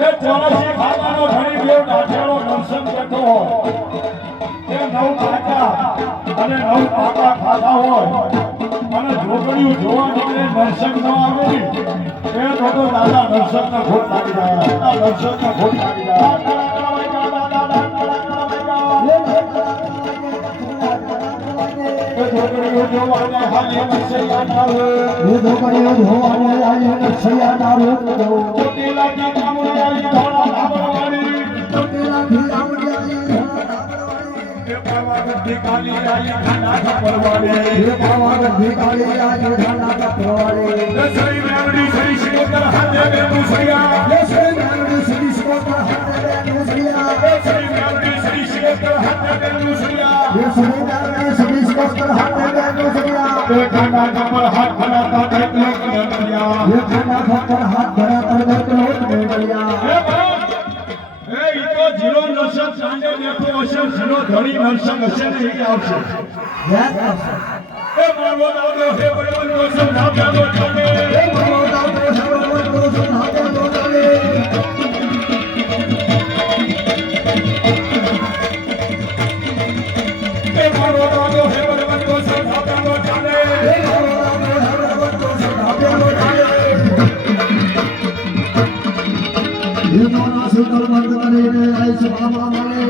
એ ચોરાસી ખાતાનો ઘણી દેવ દાઢેડો દર્શન કરતો હોય એ નવ કાકા અને નવ પાકા ખાતા હોય અને ઢોકળીઓ જોવા નીકળે દર્શન ન આવે એ તો દાદા દર્શન ને ખોટ લાગી જાય દર્શન ને ખોટ લાગી જાય ઢોકળીઓ જોવાને હાલી નરસૈયા નારો ચોટી લાગી કામડી આવી ધોળા ધાબળવાળી કાલી આવી ખાના કપરવાળી સરી મેવડી સરી શિકોતર હાથે બે મુસૈયા સરી મેવડી સરી શિકોતર હાથે બે મુસૈયા સરી મેવડી સરી શિકોતર હાથે બે મુસૈયા સરી મેવડી સરી શિકોતર હાથે બે મુસૈયા એ ખાના કપર હાથ ભરાતા કેટલો કનડિયા એ ખાના કપર હાથ ભરાતા કેટલો કનડિયા એ ઈતો જીરો નરસંગ સાંજે બેઠો હશે જીરો ધણી નરસંગ હશે ને એ આવશે એ મારવો દાદો હે બળવંત નરસંગ નાપ્યાનો ચાલે એ મારવો દાદો હે બળવંત નરસંગ નાપ્યાનો ચાલે એ મારવો દાદો હે બળવંત નરસંગ નાપ્યાનો ચાલે એ મારવો દાદો હે બળવંત નરસંગ નાપ્યાનો ચાલે ये मोना सुंदर मर्द करे ने ऐसे बाबा माने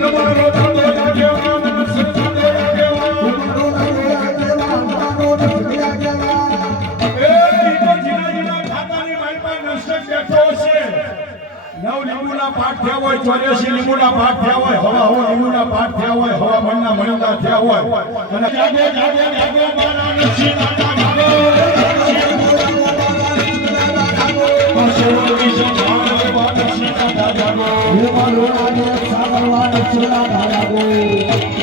तुम्हारो दादो जागे मन से जागे तुम्हारो दादो जागे मन से जागे ए ઈતો જીના જીના ખાતાની માલમાં નરસંગ બેઠો છે નવ લીંબુના પાઠ થયા હોય 84 લીંબુના પાઠ થયા હોય હવા લીંબુના પાઠ થયા હોય હવા મણના મણના થયા હોય અને જાગે જાગે જાગે મારા નરસિંહ દાદા જાગો ये मालूम है सागरवान चला धारा को